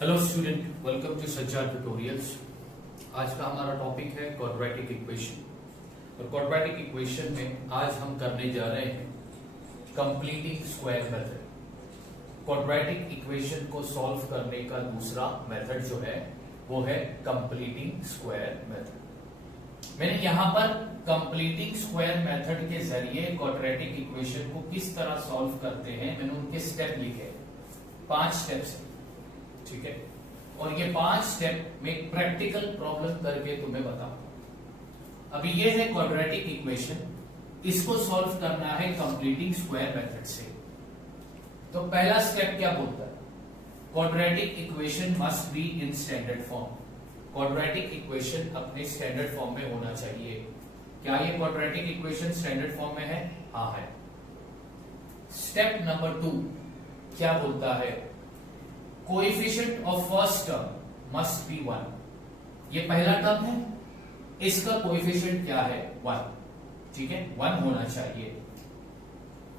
Hello student, welcome to Sajjad tutorials. आज का हमारा टॉपिक है क्वाड्रेटिक इक्वेशन। और क्वाड्रेटिक इक्वेशन में आज हम करने जा रहे हैं completing square method. Quadratic equation को सॉल्व करने का दूसरा मेथड जो है वो है कंप्लीटिंग स्क्वायर मेथड। मैंने यहां पर कंप्लीटिंग स्क्वायर मेथड के जरिए क्वाड्रेटिक इक्वेशन को किस तरह सॉल्व करते हैं मैंने उनके स्टेप लिखे, 5 स्टेप्स, ठीक है। और ये 5 स्टेप में एक प्रैक्टिकल प्रॉब्लम करके तुम्हें बताऊंगा। अभी ये है क्वाड्रेटिक इक्वेशन, इसको सॉल्व करना है कंप्लीटिंग स्क्वायर मेथड से। तो पहला स्टेप क्या बोलता है? Quadratic equation must be in standard form. Quadratic equation अपने स्टैंडर्ड फॉर्म में होना चाहिए। क्या ये क्वाड्रेटिक इक्वेशन स्टैंडर्ड फॉर्म में है? हाँ है। स्टेप नंबर 2 क्या बोलता है? Coefficient of first term must be 1। ये पहला टर्म है, इसका कोएफिशिएंट क्या है? 1, ठीक है, 1 होना चाहिए।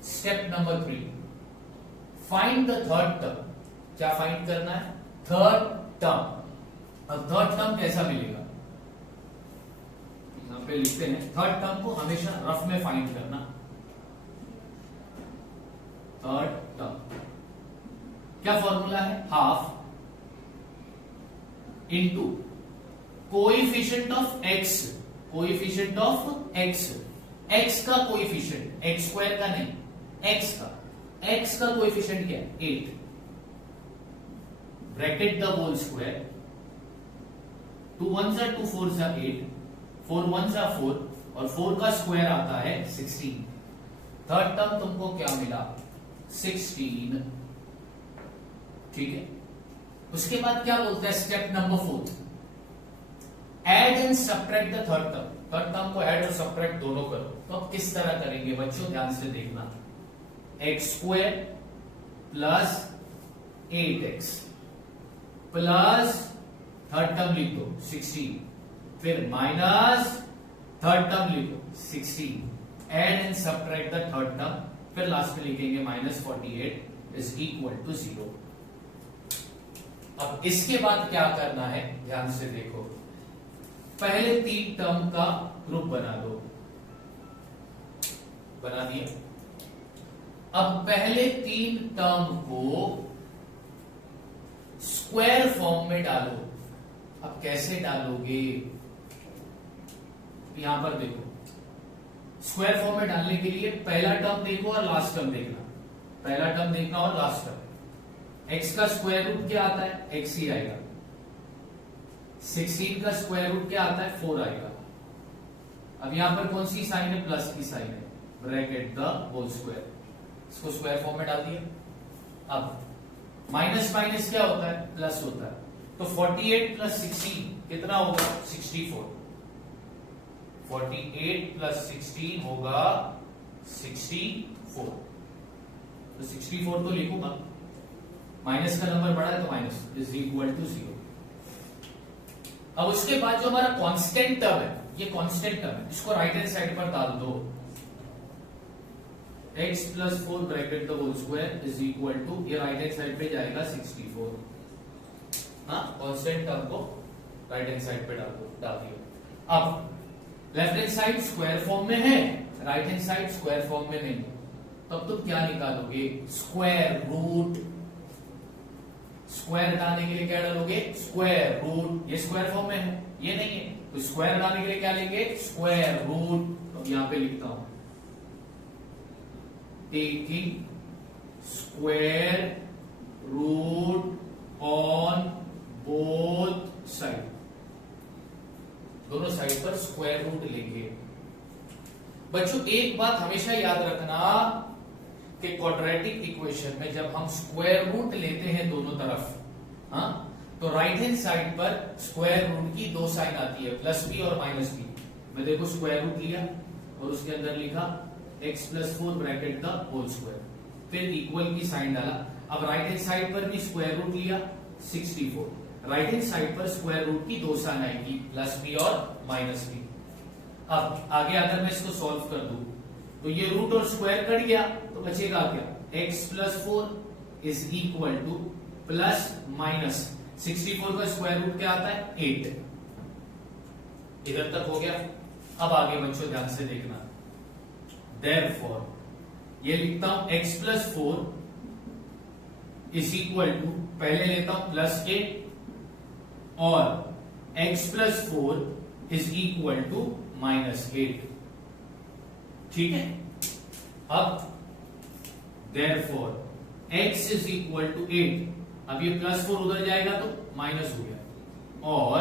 Step number 3 find the third term. क्या फाइंड करना है? Third term. अब थर्ड टर्म कैसा मिलेगा? यहां पे लिखते हैं, थर्ड टर्म को हमेशा रफ में फाइंड करना। थर्ड टर्म क्या फॉर्मूला है? Half into coefficient of x. Coefficient of x, x का कोएफिशिएंट, एक्स स्क्वायर का नहीं, एक्स का। एक्स का कोएफिशिएंट क्या है? 8। Bracket the whole square. 2 1 जा 2 4 जा 8, 4 1 जा 4 और 4 का स्क्वायर आता है 16। थर्ड टर्म तुमको क्या मिला? 16, ठीक है। उसके बाद क्या बोलता है? Step number 4 add and subtract the third term. Third term को ऐड और सब्ट्रैक्ट दोनों करो। तो अब किस तरह करेंगे बच्चों? ध्यान से देखना। X square plus 8x plus third term लिख दो 16, फिर माइनस थर्ड टर्म लिखो 16, add and subtract the third term, फिर लास्ट में लिखेंगे -48 इज इक्वल टू 0। अब इसके बाद क्या करना है? ध्यान से देखो। पहले 3 टर्म का ग्रुप बना दो। बना दिया। अब पहले 3 टर्म को स्क्वायर फॉर्म में डालो। अब कैसे डालोगे? यहां पर देखो, स्क्वायर फॉर्म में डालने के लिए पहला टर्म देखो और लास्ट टर्म देखना। पहला टर्म देखना और लास्ट टर्म। x का स्क्वायर रूट क्या आता है? x ही आएगा। 16 का स्क्वायर रूट क्या आता है? 4 आएगा। अब यहां पर कौन सी साइन है? प्लस की साइन है। Bracket the whole square. इसको स्क्वायर फॉर्म में डाल दिया। अब माइनस माइनस क्या होता है? प्लस होता है। तो 48 प्लस 16 कितना होगा? 64। 48 प्लस 16 होगा 64। तो 64 तो लिखूंगा, माइनस का नंबर बड़ा है तो माइनस इज इक्वल टू 0। अब उसके बाद जो हमारा कांस्टेंट टर्म है, ये कांस्टेंट टर्म है, इसको राइट हैंड साइड पर डाल दो। x plus 4 bracket the whole square is equal to, ये राइट हैंड साइड पे जाएगा 64। हाँ, कांस्टेंट टर्म को राइट हैंड साइड पे डाल दिया। अब left hand side square form में है, right hand side square form में नहीं, तब तुम क्या निकालोगे? Square root. स्क्वायर हटाने के लिए क्या डालोगे? Square root. ये स्क्वायर फॉर्म में है, ये नहीं है, तो स्क्वायर हटाने के लिए क्या लेंगे? Square root. तो यहां पे लिखता हूं, taking square root on both side. दोनों साइड पर स्क्वायर रूट लेंगे। बच्चों एक बात हमेशा याद रखना कि क्वाड्रेटिक इक्वेशन में जब हम स्क्वायर रूट लेते हैं दोनों तरफ, हाँ, तो राइट हैंड साइड पर स्क्वायर रूट की 2 साइन आती है, प्लस बी और माइनस बी। मैं देखो स्क्वायर रूट लिया और उसके अंदर लिखा x plus 4 bracket the whole square, फिर इक्वल की साइन डाला। अब राइट हैंड साइड पर भी स्क्वायर रूट लिया 64, राइट हैंड साइड पर स्क्वायर रूट की 2 साइन आएगी, प्लस बी और माइनस बी। अब आगे अगर मैं इसको सॉल्व कर दूं तो ये रूट और स्क्वायर कट गया, तो बचेगा क्या? x plus 4 is equal to plus minus 64 का स्क्वायर रूट क्या आता है 8। इधर तक हो गया। अब आगे बच्चों ध्यान से देखना, देयरफॉर ये लिखता हूं x plus 4 is equal to, पहले लेता हूं प्लस 8 और x plus 4 is equal to -8। ठीक है। अब therefore x is equal to 8, अब ये प्लस 4 उधर जाएगा तो माइनस हो गया, और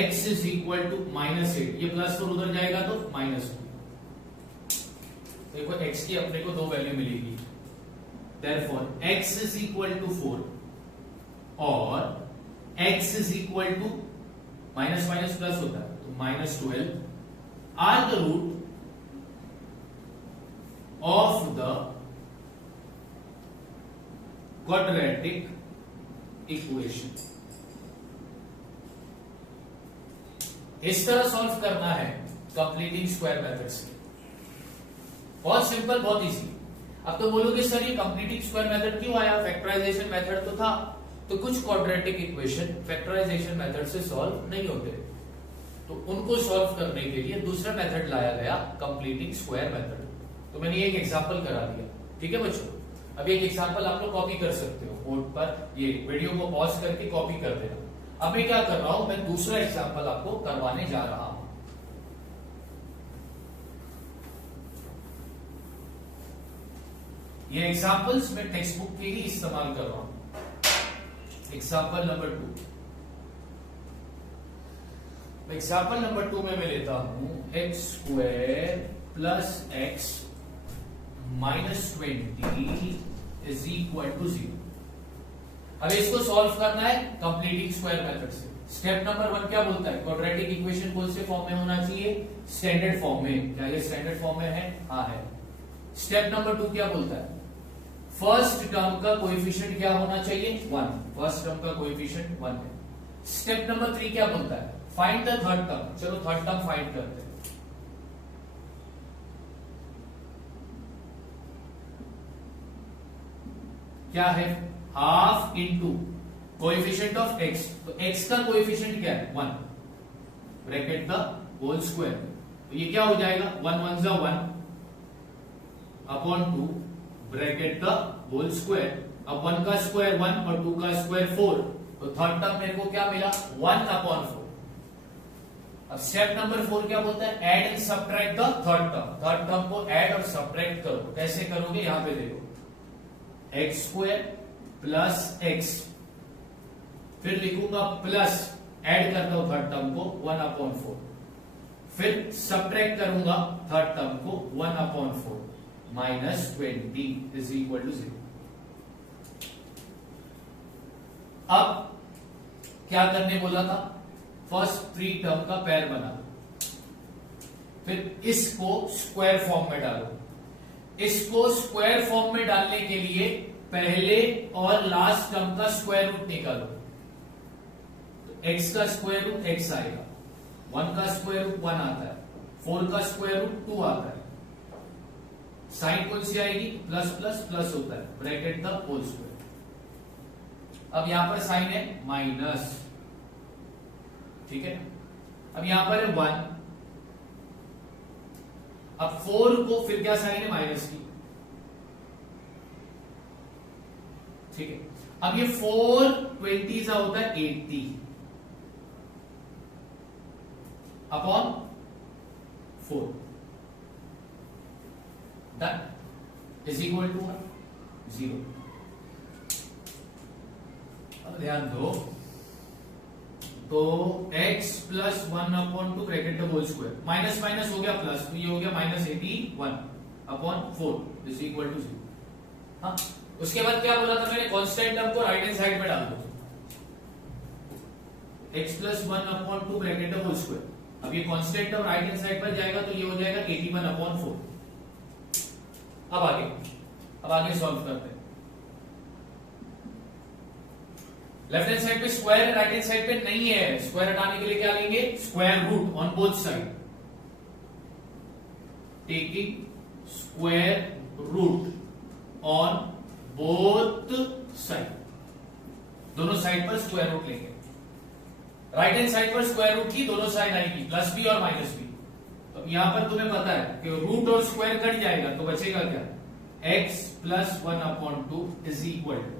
x इज इक्वल टू -8, ये प्लस 4 उधर जाएगा तो माइनस हो गया। देखो x की अपने को 2 वैल्यू मिलेगी, therefore x is equal to 4 और x is equal to minus minus plus होता है तो -12 are the root of the quadratic equation. इस तरह सॉल्व करना है कंप्लीटिंग स्क्वायर मेथड से। बहुत सिंपल, बहुत इजी। अब तो बोलोगे सर ये कंप्लीटिंग स्क्वायर मेथड क्यों आया, फैक्टराइजेशन मेथड तो था। तो कुछ क्वाड्रेटिक इक्वेशन फैक्टराइजेशन मेथड से सॉल्व नहीं होते, तो उनको सॉल्व करने के लिए दूसरा मेथड लाया गया, कंप्लीटिंग स्क्वायर मेथड। तो मैंने एक एग्जांपल करा दिया। ठीक है बच्चों, अब एक एग्जांपल आप लोग कॉपी कर सकते हो बोर्ड पर, ये वीडियो को पॉज करके कॉपी कर देना। अब मैं क्या कर रहा हूं, मैं दूसरा एग्जांपल आपको करवाने जा रहा हूं। ये एग्जांपल्स मैं टेक्स्ट बुक के ही इस्तेमाल कर रहा हूं। एग्जांपल नंबर 2, एग्जांपल नंबर 2 में मैं लेता हूं x square plus x minus 20 is equal to 0। अब इसको सॉल्व करना है कंप्लीटिंग स्क्वायर मेथड से। स्टेप नंबर 1 क्या बोलता है, क्वाड्रेटिक इक्वेशन कौन से फॉर्म में होना चाहिए, स्टैंडर्ड फॉर्म में। क्या ये स्टैंडर्ड फॉर्म में है, हाँ है। स्टेप नंबर 2 क्या बोलता है, फर्स्ट टर्म का कोएफिशिएंट क्या होना चाहिए 1, फर्स्ट टर्म का कोएफिशिएंट 1 है। स्टेप नंबर 3 क्या बोलता है, फाइंड द थर्ड टर्म। चलो थर्ड टर्म फाइंड करते हैं। क्या है, half into coefficient of x, तो x का कोएफिशिएंट क्या है 1, ब्रैकेट द होल स्क्वायर। तो ये क्या हो जाएगा 1 1 जा 1 upon 2 bracket the whole square. अब 1 का स्क्वायर 1 और 2 का स्क्वायर 4, तो थर्ड टर्म मेरे को क्या मिला 1 अपॉन 4। अब स्टेप नंबर 4 क्या बोलता है, add and subtract the third term. Third term को ऐड और सब्ट्रैक्ट करो। कैसे करोगे, यहां पे देखो, x स्क्वायर प्लस x, फिर लिखूंगा प्लस, ऐड करता हूं थर्ड टर्म को 1 अपॉन 4, फिर सब्ट्रैक्ट करूंगा थर्ड टर्म को 1 upon 4 minus 20 is equal to 0। अब क्या करने बोला था, फर्स्ट 3 टर्म का पेयर बना, फिर इसको स्क्वायर फॉर्म में डालो। इसको स्क्वायर फॉर्म में डालने के लिए पहले और लास्ट टर्म का स्क्वायर रूट निकालो। तो x का स्क्वायर रूट x आएगा, 1 का स्क्वायर रूट 1 आता है, 4 का स्क्वायर रूट 2 आता है। साइन कौन सी आएगी, प्लस प्लस प्लस होता है, ब्रैकेट द होल स्क्वायर। अब यहां पर साइन है माइनस, ठीक है। अब यहां पर है 1, अब 4 को फिर क्या साइन है माइनस की, ठीक है। अब ये 4 20 सा होता है 80 upon 4, done, is equal to 0। अब ध्यान दो, तो x plus 1 upon 2 bracket the whole square, minus minus हो गया प्लस, तो ये हो गया minus 81 upon 4 is equal to 0। हाँ, उसके बाद क्या बोला था मैंने, कांस्टेंट टर्म को राइट हैंड साइड में डाल दो, x plus 1 upon 2 bracket the whole square. अब ये constant term right hand side पर जाएगा तो ये हो जाएगा 81 अपॉन 4। अब आगे सॉल्व करते हैं। लेफ्ट हैंड साइड पे स्क्वायर है, राइट हैंड साइड पे नहीं है, स्क्वायर हटाने के लिए क्या लेंगे, square root on both side, taking square root on both side. दोनों साइड पर स्क्वायर रूट लेंगे। राइट हैंड साइड पर स्क्वायर रूट की दोनों साइड आएगी, प्लस बी और माइनस बी। तो यहां पर तुम्हें पता है कि रूट और स्क्वायर कट जाएगा, तो बचेगा क्या, x plus 1/2 is equal to,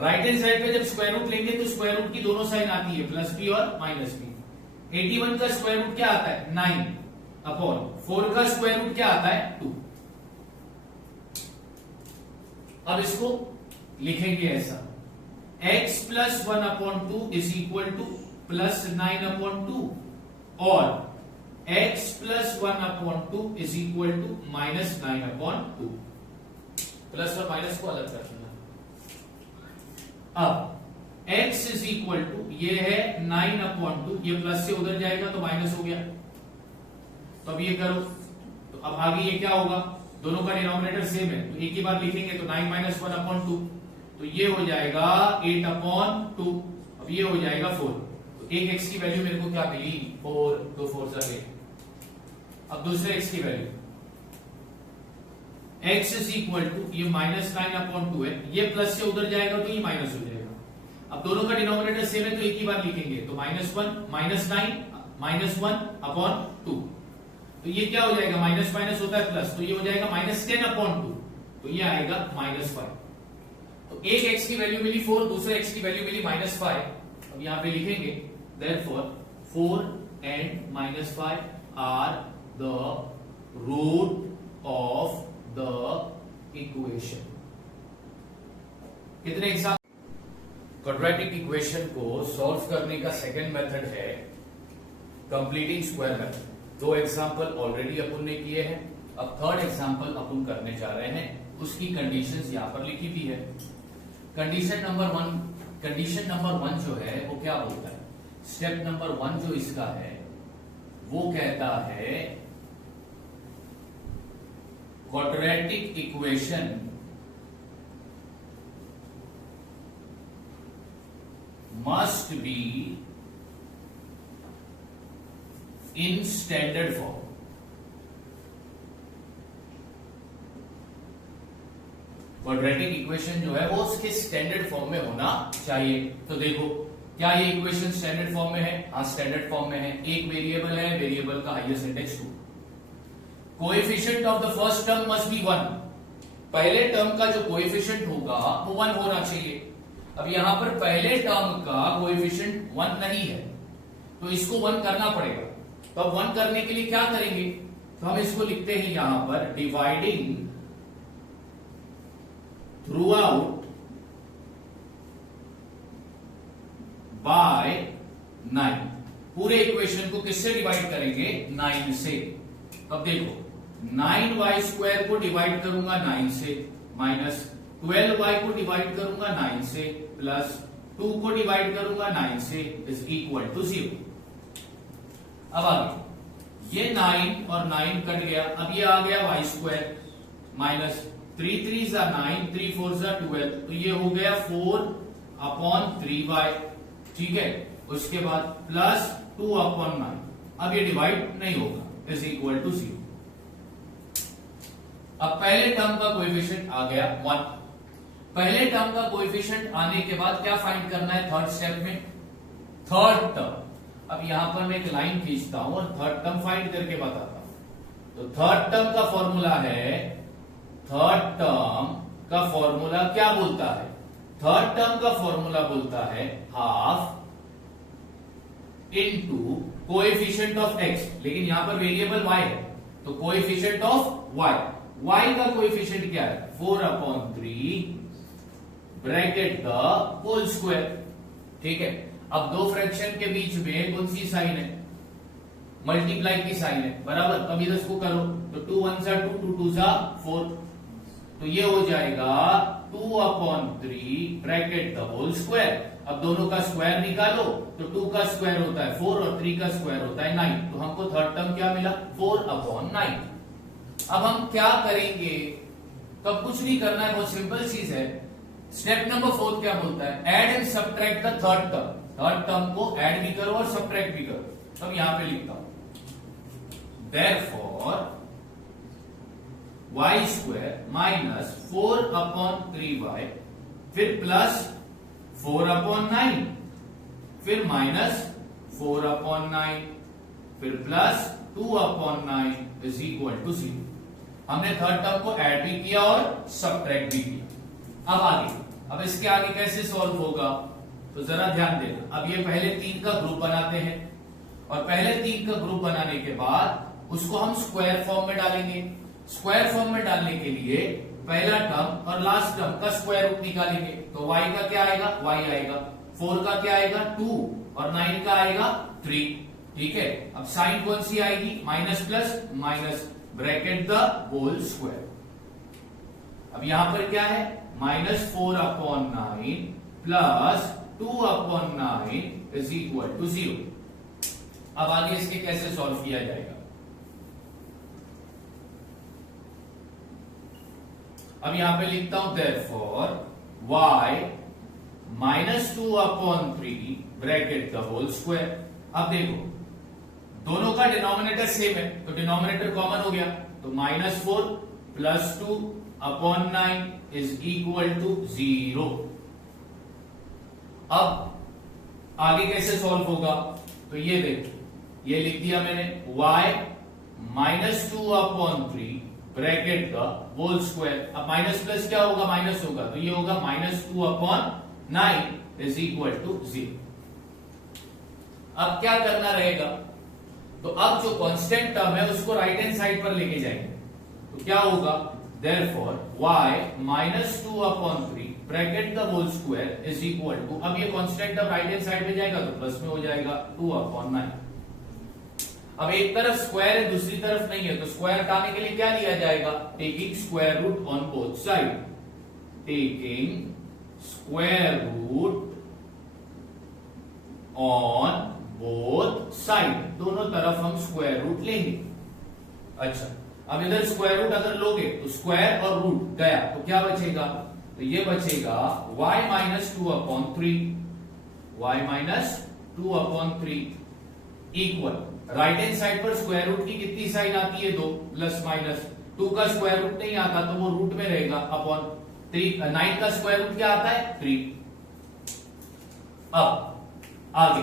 right hand side पे जब स्क्वायर रूट लेंगे तो स्क्वायर रूट की दोनों साइड आती है, प्लस बी और माइनस बी। 81 का स्क्वायर रूट क्या आता है, 9/4 का स्क्वायर रूट क्या आता है, 2। अब इसको लिखेंगे ऐसा, x plus 1/2 is equal to plus 9/2 और x plus 1/2 is equal to minus 9/2। Plus और माइनस को अलग कर देना। अब x इज इक्वल टू, ये है 9/2, ये प्लस से उधर जाएगा तो माइनस हो गया। तो अब ये करो, तो अब आगे ये क्या होगा, दोनों का डिनोमिनेटर सेम है तो एक ही बार लिखेंगे, तो 9 माइनस 1/2, तो ये हो जाएगा 8/2। अब ये हो जाएगा 4। तो एक x की वैल्यू मेरे को क्या मिली, 4, 2 4 से 8। अब दूसरे x की value, x is equal to, ये माइनस 9/2 है, ये प्लस से उधर जाएगा तो ये माइनस हो जाएगा। अब दोनों का डिनोमिनेटर सेम है तो एक ही बार लिखेंगे, तो -1 -9 -1/2। तो ये क्या हो जाएगा, माइनस माइनस होता है प्लस, तो ये हो जाएगा -10/2, तो ये आएगा -5। तो एक x की वैल्यू मिली 4, दूसरे x की वैल्यू मिली -5। अब यहां पे लिखेंगे therefore 4 and -5 are the root of the equation। कितने एग्जाम, क्वाड्रेटिक इक्वेशन को सॉल्व करने का सेकंड मेथड है completing square method. 2 example already अपन ने किए हैं, अब थर्ड एग्जाम्पल अपन करने जा रहे हैं, उसकी कंडीशंस यहां पर लिखी भी है। कंडीशन नंबर 1 जो है वो क्या बोलता है, स्टेप नंबर 1 जो इसका है वो कहता है quadratic equation must be in standard form. Quadratic equation जो है वो उसके स्टैंडर्ड फॉर्म में होना चाहिए। तो देखो, क्या ये इक्वेशन स्टैंडर्ड फॉर्म में है, हाँ स्टैंडर्ड फॉर्म में है। एक वेरिएबल है, वेरिएबल का highest index 2। Coefficient of the first term must be 1। पहले टर्म का जो कोएफिशिएंट होगा वो 1 होना चाहिए। अब यहां पर पहले टर्म का कोएफिशिएंट 1 नहीं है, तो इसको 1 करना पड़ेगा। तो अब 1 करने के लिए क्या करेंगे, तो हम इसको लिखते हैं यहां पर डिवाइडिंग थ्रू आउट बाय 9। पूरे इक्वेशन को किससे डिवाइड करेंगे, 9 से। अब देखो, 9y² को डिवाइड करूंगा 9 से, माइनस 12y को डिवाइड करूंगा 9 से, प्लस 2 को डिवाइड करूंगा 9 से, इज इक्वल टू 0। अब आगे ये 9 और 9 कट गया, अब ये आ गया y² माइनस 3 3 9, 3 4 12, तो ये हो गया 4/3y। ठीक है, उसके बाद प्लस 2/9। अब ये डिवाइड नहीं होगा, इज इक्वल टू 0। अब पहले टर्म का कोएफिशिएंट आ गया 1। पहले टर्म का कोएफिशिएंट आने के बाद क्या फाइंड करना है थर्ड स्टेप में, थर्ड टर्म। अब यहां पर मैं एक लाइन खींचता हूं और थर्ड टर्म फाइंड करके बताता हूं। तो थर्ड टर्म का फॉर्मूला है, थर्ड टर्म का फॉर्मूला क्या बोलता है, थर्ड टर्म का फॉर्मूला बोलता है half into coefficient of x, लेकिन यहां पर वेरिएबल y है, तो कोएफिशिएंट ऑफ y। y का कोएफिशिएंट क्या है, 4/3 ब्रैकेट द होल स्क्वायर। ठीक है, अब दो फ्रैक्शन के बीच में कौन सी साइन है, मल्टीप्लाई की साइन है, बराबर। अब इधर इसको करो, तो 2 1 2, 2 2 4, तो ये हो जाएगा 2/3 ब्रैकेट द होल स्क्वायर। अब दोनों का स्क्वायर निकालो, तो 2 का स्क्वायर होता है 4 और 3 का स्क्वायर होता है 9, तो हमको थर्ड टर्म क्या मिला, 4/9। अब हम क्या करेंगे, तब कुछ नहीं करना है, बहुत सिंपल चीज है। स्टेप नंबर 4 क्या बोलता है, add and subtract the third term. Third term को ऐड भी करो और सब्ट्रैक्ट भी करो। अब यहां पे लिखता हूं, therefore y² माइनस 4/3y, फिर प्लस 4/9, फिर माइनस 4/9, फिर प्लस 2/9 इज इक्वल टू 0। हमने थर्ड टर्म को ऐड भी किया और सबट्रैक्ट भी किया। अब आगे, अब इसके आगे कैसे सॉल्व होगा, तो जरा ध्यान देना। अब ये पहले 3 का ग्रुप बनाते हैं, और पहले 3 का ग्रुप बनाने के बाद उसको हम स्क्वायर फॉर्म में डालेंगे। स्क्वायर फॉर्म में डालने के लिए पहला टर्म और लास्ट टर्म का स्क्वायर रूट निकालेंगे। तो y का क्या आएगा, y आएगा, 4 का क्या आएगा 2, और 9 का आएगा 3। ठीक है, अब साइन कौन सी आएगी, minus plus minus, bracket the whole square. अब यहां पर क्या है, -4/9 प्लस 2/9 इज इक्वल टू 0। अब आगे इसके कैसे सॉल्व किया जाएगा। अब यहां पे लिखता हूं therefore y -2/3 bracket the whole square. अब देखो दोनों का डिनोमिनेटर सेम है, तो डिनोमिनेटर कॉमन हो गया, तो -4 प्लस 2/9 इज इक्वल टू 0। अब आगे कैसे सॉल्व होगा, तो ये देखो, ये लिख दिया मैंने, y -2/3 ब्रैकेट का होल स्क्वायर। अब माइनस प्लस क्या होगा, माइनस होगा, तो ये होगा -2/9 इज इक्वल टू 0। अब क्या करना रहेगा, तो अब जो कांस्टेंट टर्म है उसको राइट हैंड साइड पर लेके जाएंगे। तो क्या होगा, therefore y -2/3 bracket the whole square is equal to, अब ये constant term right hand side में जाएगा तो प्लस में हो जाएगा 2/9। अब एक तरफ स्क्वायर है, दूसरी तरफ नहीं है, तो स्क्वायर हटाने के लिए क्या लिया जाएगा, taking square root on both side. Taking square root on both side, दोनों तरफ हम स्क्वायर रूट लेंगे। अच्छा, अब इधर स्क्वायर रूट अगर लोगे तो स्क्वायर और रूट गया तो क्या बचेगा, तो ये बचेगा y -2/3 equal, right hand side पर स्क्वायर रूट की कितनी साइन आती है, 2, प्लस माइनस 2 का स्क्वायर रूट नहीं आता तो वो रूट में रहेगा, अपॉन 3, 9 का स्क्वायर रूट क्या आता है 3। अब आगे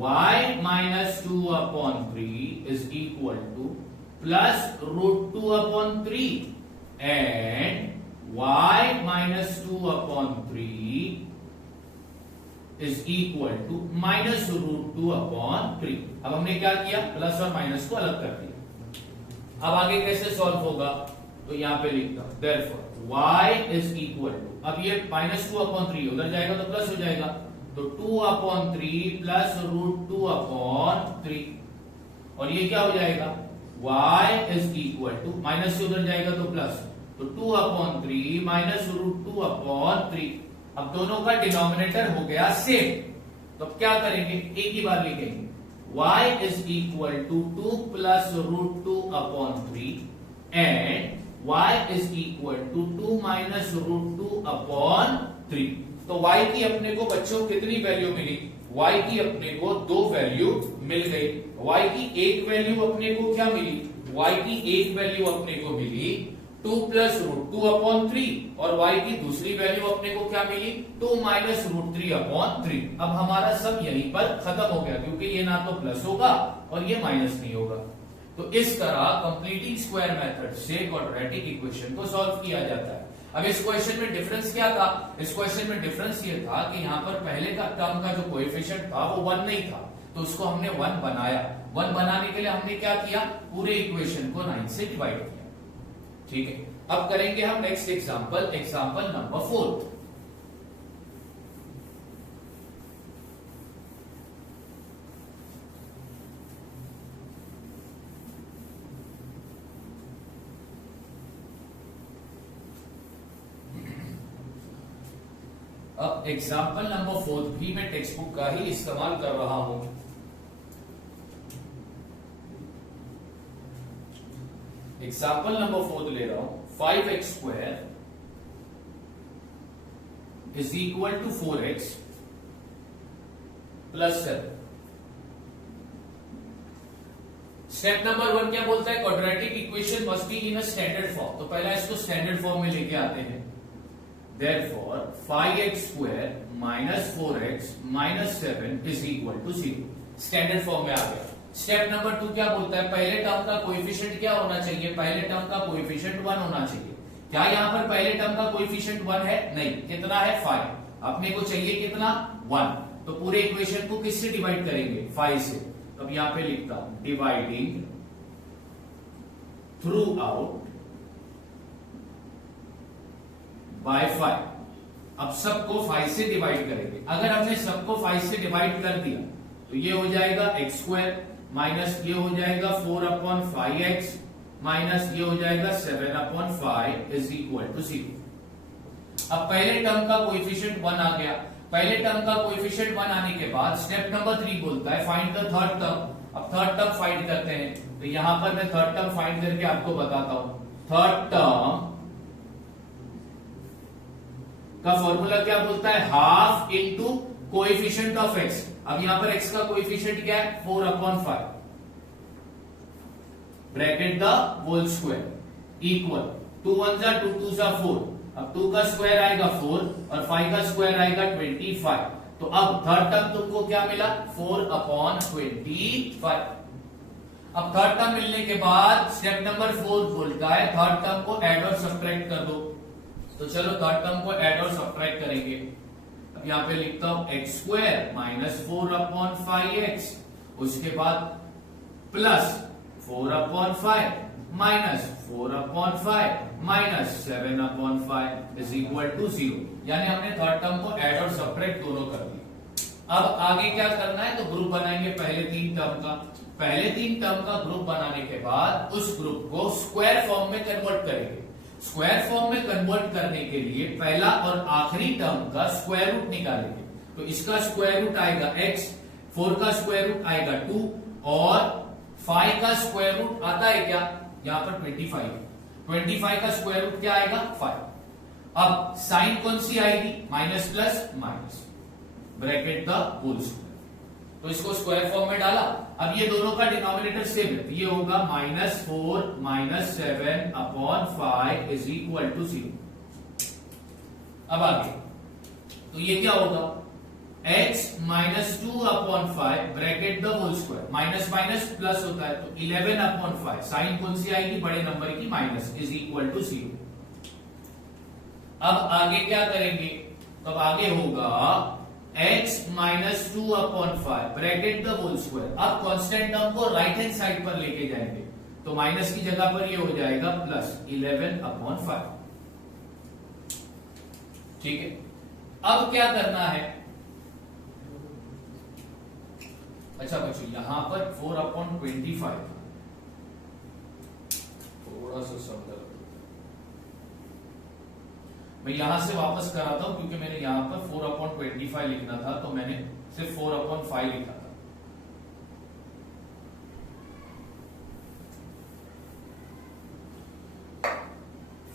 y -2/3 is equal to plus √2/3 and y -2/3 is equal to -√2/3। अब हमने क्या किया, प्लस और माइनस को अलग कर दिया। अब आगे कैसे सॉल्व होगा, तो यहां पे लिखता हूं therefore y is equal to, अब ये -2/3 उधर जाएगा तो प्लस हो जाएगा, तो 2/3 प्लस √2/3, और ये क्या हो जाएगा, y is equal to, minus से उधर जाएगा तो प्लस, तो 2/3 माइनस √2/3। अब दोनों का डिनोमिनेटर हो गया सेम, तो अब क्या करेंगे, एक ही बार लिखेंगे, y is equal to 2 plus √2/3 and y is equal to 2 minus √2/3। तो y की अपने को बच्चों कितनी वैल्यू मिली, y की अपने को 2 वैल्यू मिल गई। y की एक वैल्यू अपने को क्या मिली, y की एक वैल्यू अपने को मिली 2 प्लस √2/3, और y की दूसरी वैल्यू अपने को क्या मिली, 2 माइनस √3/3। अब हमारा सब यहीं पर खत्म हो गया, क्योंकि ये ना तो प्लस होगा और ये माइनस नहीं होगा। तो इस तरह कंप्लीटिंग स्क्वायर मेथड से क्वाड्रेटिक इक्वेशन को सॉल्व किया जाता है। अब इस क्वेश्चन में डिफरेंस क्या था, इस क्वेश्चन में डिफरेंस ये था कि यहाँ पर पहले का टर्म का जो कोएफिशिएंट था वो 1 नहीं था, तो उसको हमने 1 बनाया। 1 बनाने के लिए हमने क्या किया, पूरे इक्वेशन को 9 से डिवाइड किया। ठीक है, अब करेंगे हम नेक्स्ट एग्जांपल, एग्जांपल नंबर 4। अब एग्जाम्पल नंबर 4 भी मैं टेक्स्ट बुक का ही इस्तेमाल कर रहा हूं। एग्जाम्पल नंबर 4 ले रहा हूं, 5x² is equal to 4x plus 7। Step number 1 क्या बोलता है, quadratic equation must be in a standard form. तो पहला इसको स्टैंडर्ड फॉर्म में लेके आते हैं। Therefore 5x square minus 4x minus 7 is equal to 0. Standard form में आ गया। स्टेप नंबर 2 क्या बोलता है, पहले टर्म का कोएफिशिएंट क्या होना चाहिए, पहले टर्म का कोएफिशिएंट 1 होना चाहिए। क्या यहाँ पर पहले टर्म का कोएफिशिएंट 1 है? नहीं। कितना है? 5। अपने को चाहिए कितना? 1। तो पूरे इक्वेशन को किससे डिवाइड करेंगे? 5 से। अब यहां पे लिखता हूं डिवाइडिंग थ्रू आउट बाय 5। अब सबको 5 से डिवाइड करेंगे। अगर हमने सबको 5 से डिवाइड कर दिया तो ये हो जाएगा x स्क्वायर माइनस ये हो जाएगा 4/5x माइनस ये हो जाएगा 7/5 इज इक्वल टू 0। अब पहले टर्म का कोएफिशिएंट 1 आ गया। पहले टर्म का कोएफिशिएंट 1 आने के बाद स्टेप नंबर 3 बोलता है फाइंड द थर्ड टर्म। अब थर्ड टर्म फाइंड करते हैं। तो यहां पर मैं थर्ड टर्म फाइंड करके आपको बताता हूं। थर्ड टर्म का फॉर्मूला क्या बोलता है? Half into coefficient of x। अब यहां पर x का कोएफिशिएंट क्या है? 4/5 bracket the whole square equal 2 1 जा 2 2 जा 4। अब 2 का स्क्वायर आएगा 4 और 5 का स्क्वायर आएगा 25। तो अब थर्ड टर्म तुमको क्या मिला? 4/25। अब थर्ड टर्म मिलने के बाद स्टेप नंबर 4 बोलता है थर्ड टर्म को ऐड और सब्ट्रैक्ट कर दो। तो चलो थर्ड टर्म को ऐड और सब्ट्रैक्ट करेंगे। अब यहां पे लिखता हूं x स्क्वायर माइनस 4/5x, उसके बाद plus 4/5 minus 4/5 minus 7/5 is equal to 0। यानी हमने थर्ड टर्म को ऐड और सब्ट्रैक्ट दोनों कर दिए। अब आगे क्या करना है? तो ग्रुप बनाएंगे पहले 3 टर्म का। पहले 3 टर्म का ग्रुप बनाने के बाद उस ग्रुप को स्क्वायर फॉर्म में कन्वर्ट करेंगे। स्क्वायर फॉर्म में कन्वर्ट करने के लिए पहला और आखिरी टर्म का स्क्वायर रूट निकालेंगे। तो इसका स्क्वायर रूट आएगा x, 4 का स्क्वायर रूट आएगा 2 और 5 का स्क्वायर रूट आता है क्या? यहां पर 25 का स्क्वायर रूट क्या आएगा? 5। अब साइन कौन सी आएगी? Minus plus minus bracket the whole square. तो इसको स्क्वायर फॉर्म में डाला। अब ये दोनों का डिनोमिनेटर सेम है तो ये होगा -4 माइनस 7/5 इज इक्वल टू 0। अब आगे तो ये क्या होगा? x minus 2/5 bracket the whole square. Minus minus plus होता है तो 11/5 साइन कौन सी आएगी? बड़े नंबर की माइनस इज इक्वल टू 0। अब आगे क्या करेंगे? तो अब आगे होगा x minus 2/5 bracket the whole square. अब कांस्टेंट टर्म को राइट हैंड साइड पर लेके जाएंगे तो माइनस की जगह पर ये हो जाएगा प्लस 11/5। ठीक है। अब क्या करना है? अच्छा बच्चों यहां पर 4/25 थोड़ा सा समझा, मैं यहां से वापस कराता हूं क्योंकि मैंने यहां पर 4/25 लिखना था तो मैंने सिर्फ 4/5 लिखा था।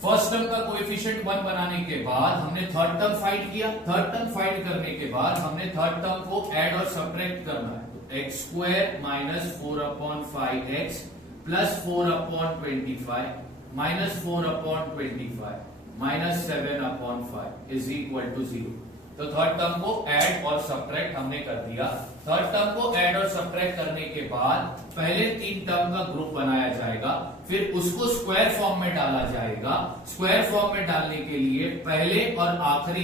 फर्स्ट टर्म का कोएफिशिएंट 1 बनाने के बाद हमने थर्ड टर्म फाइंड किया। थर्ड टर्म फाइंड करने के बाद हमने थर्ड टर्म को ऐड और सब्ट्रैक्ट करना है। तो x square minus 4/5x plus 4/25 minus 4/25 minus 7/5 is equal to 0। तो थर्ड टर्म को ऐड और सब्ट्रैक्ट हमने कर दिया। थर्ड टर्म को ऐड और सब्ट्रैक्ट करने के बाद पहले 3 टर्म का ग्रुप बनाया जाएगा, फिर उसको स्क्वायर फॉर्म में डाला जाएगा। स्क्वायर फॉर्म में डालने के लिए पहले और आखिरी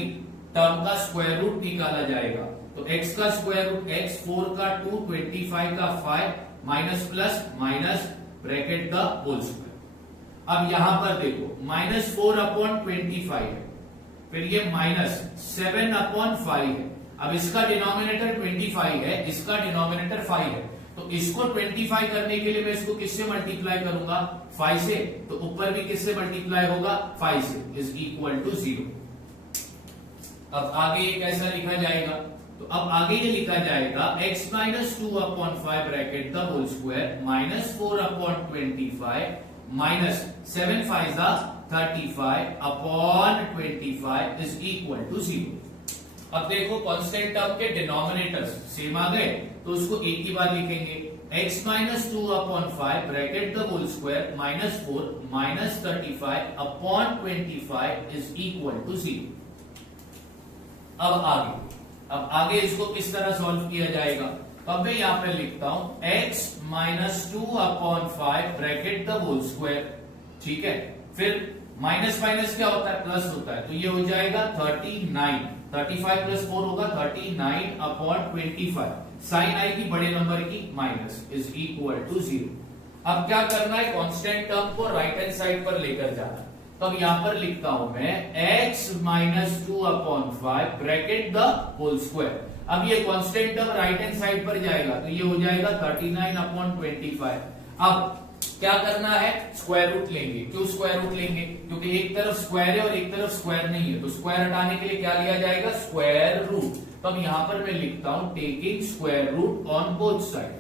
टर्म का स्क्वायर रूट निकाला जाएगा। तो x का स्क्वायर रूट x, 4 का 2, 25 का 5 minus plus minus bracket the whole square. अब यहां पर देखो -4/25 है, फिर ये -7/5 है। अब इसका डिनोमिनेटर 25 है, इसका डिनोमिनेटर 5 है, तो इसको 25 करने के लिए मैं इसको किससे मल्टीप्लाई करूंगा? 5 से। तो ऊपर भी किससे मल्टीप्लाई होगा? 5 से इज इक्वल टू 0। अब आगे ये कैसा लिखा जाएगा? तो अब आगे ये लिखा जाएगा x minus 2/5 bracket the whole square minus 4/25 minus 7 5 35/25 is equal to 0। अब देखो कांस्टेंट टर्म के डिनोमिनेटर्स सेम आ गए तो उसको एक ही बार लिखेंगे। x minus 2/5 bracket the whole square minus 4 minus 35/25 is equal to 0। अब आगे इसको किस तरह सॉल्व किया जाएगा? तो अब मैं यहां पे लिखता हूं x minus 2/5 bracket the whole square, ठीक है। फिर माइनस माइनस क्या होता है? प्लस होता है, तो ये हो जाएगा 39, 35 प्लस 4 होगा 39/25, साइन आएगी बड़े नंबर की माइनस, इज इक्वल टू 0। अब क्या करना है? कांस्टेंट टर्म को राइट हैंड साइड पर लेकर जाना। तो अब यहां पर लिखता हूं मैं x minus 2/5 bracket the whole square. अब ये constant term right hand side पर जाएगा, तो ये हो जाएगा 39/25। अब क्या करना है? स्क्वायर रूट लेंगे। क्यों स्क्वायर रूट लेंगे? क्योंकि एक तरफ स्क्वायर है और एक तरफ स्क्वायर नहीं है, तो स्क्वायर हटाने के लिए क्या लिया जाएगा? Square root. तो अब यहां पर मैं लिखता हूं taking square root on both side,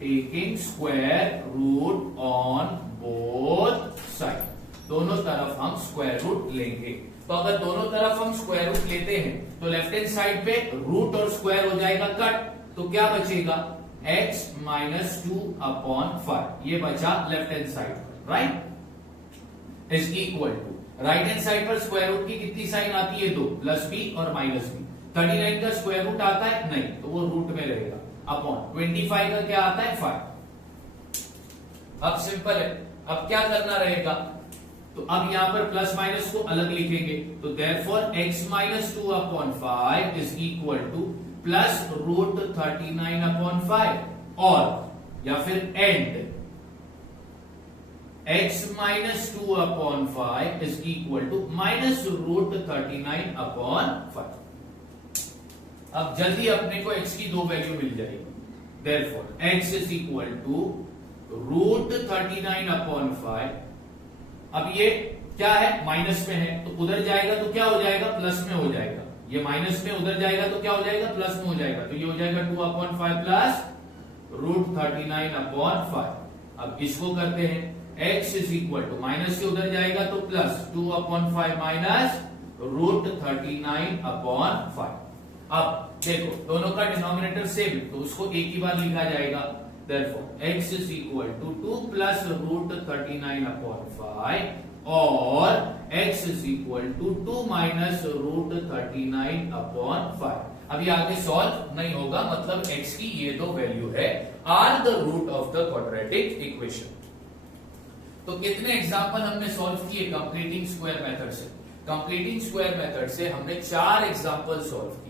taking square root on both side, दोनों तरफ हम स्क्वायर रूट लेंगे। तो अगर दोनों तरफ हम स्क्वायर रूट लेते हैं तो लेफ्ट हैंड साइड पे रूट और स्क्वायर हो जाएगा कट, तो क्या बचेगा? x माइनस 2/5, ये बचा लेफ्ट हैंड साइड पर, right, is equal to right hand side पर स्क्वायर रूट की कितनी साइन आती है? 2, प्लस b और माइनस b। 39 का स्क्वायर रूट आता है? नहीं, तो वो रूट में रहेगा, अपॉन 25 का क्या आता है? 5। अब सिंपल है, अब क्या करना रहेगा? तो अब यहां पर प्लस माइनस को अलग लिखेंगे, तो therefore x minus 2/5 is equal to plus root 39/5, और या फिर and x minus 2/5 is equal to minus root 39/5। अब जल्दी अपने को x की दो वैल्यू मिल जाएगी, therefore x is equal to root 39/5। अब ये क्या है? माइनस में है, तो उधर जाएगा तो क्या हो जाएगा? प्लस में हो जाएगा। ये माइनस में उधर जाएगा तो क्या हो जाएगा? प्लस में हो जाएगा, तो ये हो जाएगा 2/5 प्लस रूट 39/5। अब इसको करते हैं, x is equal to minus से उधर जाएगा तो प्लस 2/5 माइनस रूट 39/5। अब देखो दोनों का डिनोमिनेटर सेम, तो उसको एक ही बार लिखा जाएगा, therefore x is equal to 2 plus root 39/5 और x is equal to 2 minus root 39/5। अब ये आगे सॉल्व नहीं होगा, मतलब x की ये दो वैल्यू है, are the root of the quadratic equation. तो कितने एग्जाम्पल हमने सॉल्व किए कंप्लीटिंग स्क्वायर मेथड से? कंप्लीटिंग स्क्वायर मेथड से हमने 4 एग्जाम्पल सॉल्व किए,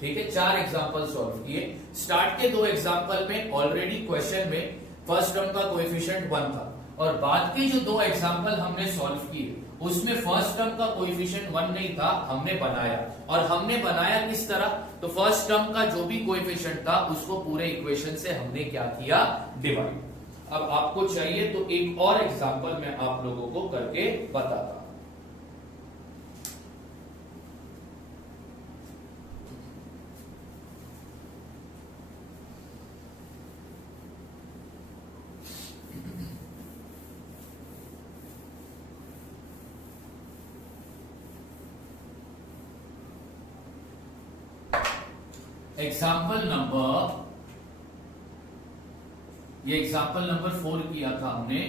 ठीक है, 4 एग्जाम्पल सॉल्व किए। स्टार्ट के 2 एग्जाम्पल में ऑलरेडी क्वेश्चन में फर्स्ट टर्म का कोएफिशिएंट 1 था, और बाद के जो 2 एग्जाम्पल हमने सॉल्व किए उसमें फर्स्ट टर्म का कोएफिशिएंट 1 नहीं था, हमने बनाया। और हमने बनाया किस तरह? तो फर्स्ट टर्म का जो भी कोएफिशिएंट था उसको पूरे इक्वेशन से हमने क्या किया? डिवाइड। अब आपको चाहिए तो एक और एग्जाम्पल मैं आप लोगों को करके बताता हूं। एग्जाम्पल नंबर, ये एग्जाम्पल नंबर 4 किया था हमने,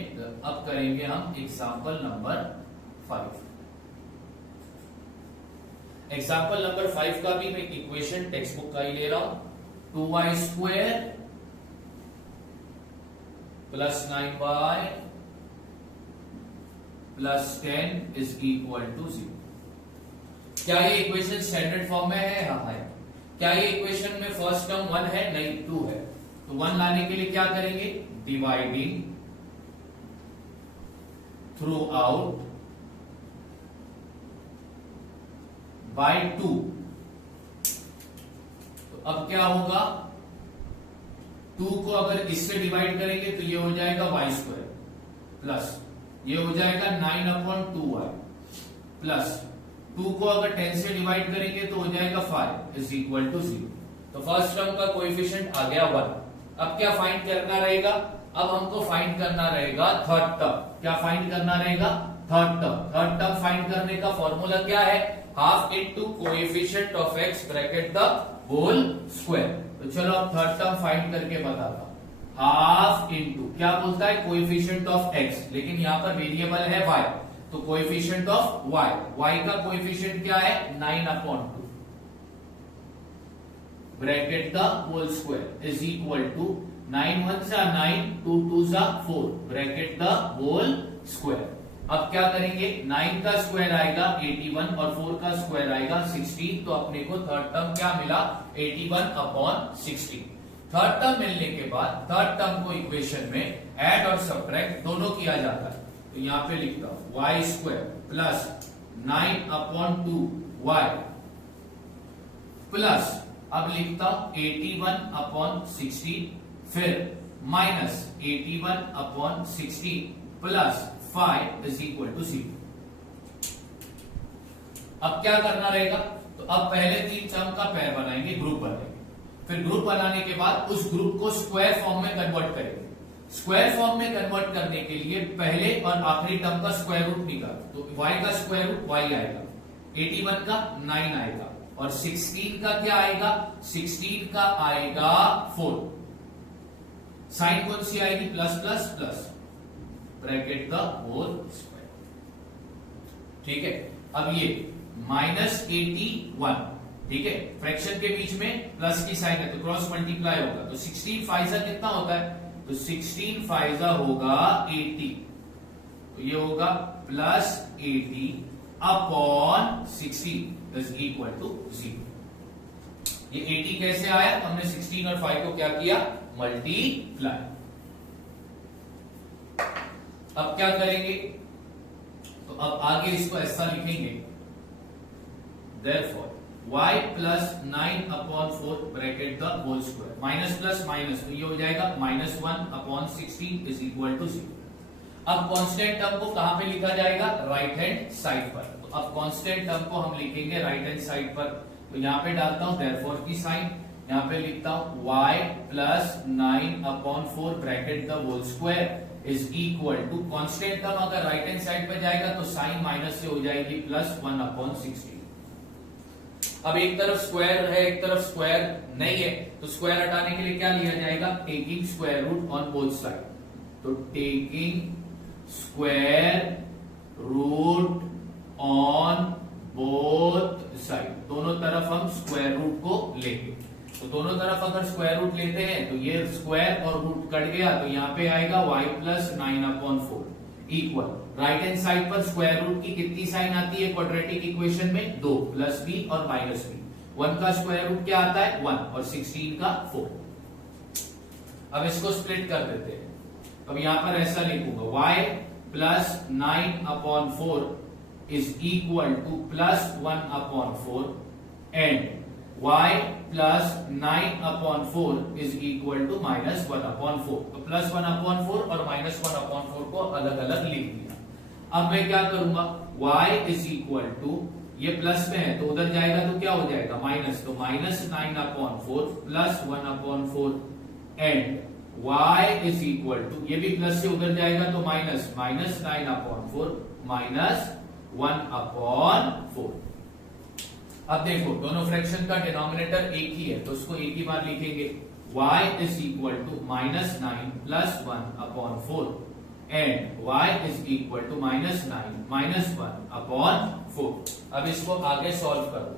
अब करेंगे हम एग्जाम्पल नंबर 5। एग्जाम्पल नंबर 5 का भी मैं इक्वेशन टेक्स्ट बुक का ही ले रहा हूं, 2y² plus 9y plus 10 is equal to 0। क्या ये इक्वेशन स्टैंडर्ड फॉर्म में है? हाँ है। क्या ये इक्वेशन में फर्स्ट टर्म 1 है? नहीं, 2 है। तो 1 लाने के लिए क्या करेंगे? Dividing through out by 2। तो अब क्या होगा? 2 को अगर इससे डिवाइड करेंगे तो ये हो जाएगा y² प्लस ये हो जाएगा 9/2y प्लस 2 को अगर 10 से डिवाइड करेंगे तो हो जाएगा 5 इज इक्वल टू 0। तो फर्स्ट टर्म का कोएफिशिएंट आ गया 1। अब क्या फाइंड करना रहेगा? अब हमको फाइंड करना रहेगा थर्ड टर्म। क्या फाइंड करना रहेगा? Third term. Third term find करने का फॉर्मूला क्या है? Half into coefficient of x bracket the whole square. तो चलो अब थर्ड टर्म फाइंड करके बताता हूं। हाफ इनटू क्या बोलता है? कोएफिशिएंट ऑफ x, लेकिन यहां पर वेरिएबल है y, तो कोएफिशिएंट ऑफ y, y का कोएफिशिएंट क्या है 9/2 bracket the whole square is equal to 9 1 सा 9 2 2 सा 4 ब्रैकेट द होल स्क्वायर। अब क्या करेंगे 9 का स्क्वायर आएगा 81 और 4 का स्क्वायर आएगा 16, तो अपने को थर्ड टर्म क्या मिला 81/16। थर्ड टर्म मिलने के बाद थर्ड टर्म को इक्वेशन में ऐड और सब्ट्रैक्ट दोनों किया जाता है, तो यहां पे लिखता हूं y square plus 9/2y plus अब लिखता हूं 81/16 फिर minus 81/16 plus 5 is equal to 0। अब क्या करना रहेगा, तो अब पहले तीन टर्म का पेयर बनाएंगे, ग्रुप बनाएंगे, फिर ग्रुप बनाने के बाद उस ग्रुप को स्क्वायर फॉर्म में कन्वर्ट करेंगे। स्क्वायर फॉर्म में कन्वर्ट करने के लिए पहले और आखिरी टर्म का स्क्वायर रूट निकाल, तो y का स्क्वायर रूट y आएगा, 81 का 9 आएगा और 16 का क्या आएगा, 16 का आएगा 4। साइन कौन सी आएगी, plus plus plus bracket the whole square. ठीक है, अब ये -81, ठीक है, फ्रैक्शन के बीच में प्लस की साइन है तो क्रॉस मल्टीप्लाई होगा, तो 16 फाइजा कितना होता है, तो 16 फाइजा होगा 80, तो ये होगा plus 80 upon 16 is equal to 0। ये 80 कैसे आया, तो हमने 16 और 5 को क्या किया, मल्टीप्लाई। अब क्या करेंगे, तो अब आगे इसको ऐसा लिखेंगे, therefore y plus 9/4 bracket the whole square, minus plus minus तो ये हो जाएगा -1/16 इज इक्वल टू 0। अब कांस्टेंट टर्म को कहां पे लिखा जाएगा, राइट हैंड साइड पर, तो अब कांस्टेंट टर्म को हम लिखेंगे राइट हैंड साइड पर, तो यहां पे डालता हूं therefore की साइन, यहां पे लिखता हूं y plus 9/4 bracket the whole square is equal to, constant term अगर राइट हैंड साइड पर जाएगा तो साइन माइनस से हो जाएगी प्लस 1/16। अब एक तरफ स्क्वायर है एक तरफ स्क्वायर नहीं है, तो स्क्वायर हटाने के लिए क्या लिया जाएगा, taking square root on both side, तो taking square root on both side, दोनों तरफ हम स्क्वायर रूट को लेंगे, तो दोनों तरफ अगर स्क्वायर रूट लेते हैं तो ये स्क्वायर और रूट कट गया, तो यहाँ पे आएगा y plus 9/4 equal, right hand side पर स्क्वायर रूट की कितनी साइन आती है क्वाड्रेटिक इक्वेशन में, 2 प्लस b और माइनस b। 1 का स्क्वायर रूट क्या आता है 1 और 16 का 4। अब इसको स्प्लिट कर देते हैं, अब यहां पर ऐसा लिखूंगा y plus 9/4 is equal to plus 1/4 and y plus 9/4 is equal to minus 1/4, तो प्लस 1/4 और माइनस 1/4 को अलग अलग लिख दिया। अब मैं क्या करूंगा, y इज इक्वल टू, ये प्लस में है तो उधर जाएगा तो क्या हो जाएगा माइनस, तो minus 9/4 plus 1/4 and y is equal to, ये भी प्लस से उधर जाएगा तो माइनस 9/4 माइनस 1/4। अब देखो दोनों फ्रैक्शन का डिनोमिनेटर एक ही है तो उसको एक ही बार लिखेंगे, y is equal to -9 plus 1/4 and y is equal to -9 minus 1/4। अब इसको आगे सॉल्व कर दो,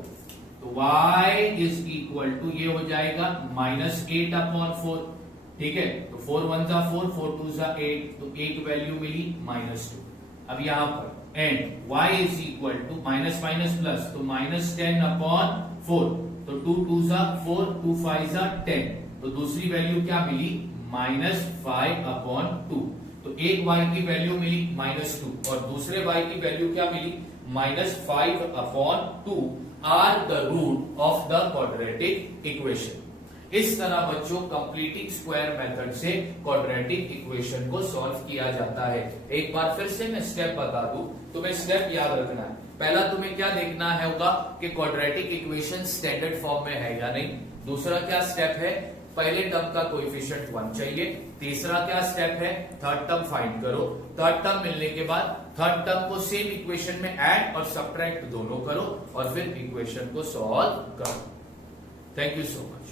तो y इज इक्वल टू ये हो जाएगा -8/4, ठीक है, तो 4 1 जा 4 4 2 जा 8, तो एक वैल्यू मिली -2। अब यहां पर and y is equal to minus minus plus, तो -10/4, तो 2 2 जा 4 2 5 जा 10, तो दूसरी वैल्यू क्या मिली -5/2, तो एक y की वैल्यू मिली -2 और दूसरे y की वैल्यू क्या मिली -5/2 are the root of the quadratic equation. इस तरह बच्चों कंप्लीटिंग स्क्वायर मेथड से क्वाड्रेटिक इक्वेशन को सॉल्व किया जाता है। एक बार फिर से मैं स्टेप बता दूं, तुम्हें स्टेप याद रखना है। पहला तुम्हें क्या देखना है होगा कि क्वाड्रेटिक इक्वेशन स्टैंडर्ड फॉर्म में है या नहीं। दूसरा क्या स्टेप है, पहले टर्म का कोएफिशिएंट 1 चाहिए। तीसरा क्या स्टेप है, थर्ड टर्म फाइंड करो। थर्ड टर्म मिलने के बाद थर्ड टर्म को सेम इक्वेशन में ऐड और सब्ट्रैक्ट दोनों करो और फिर इक्वेशन को सॉल्व करो। Thank you so much.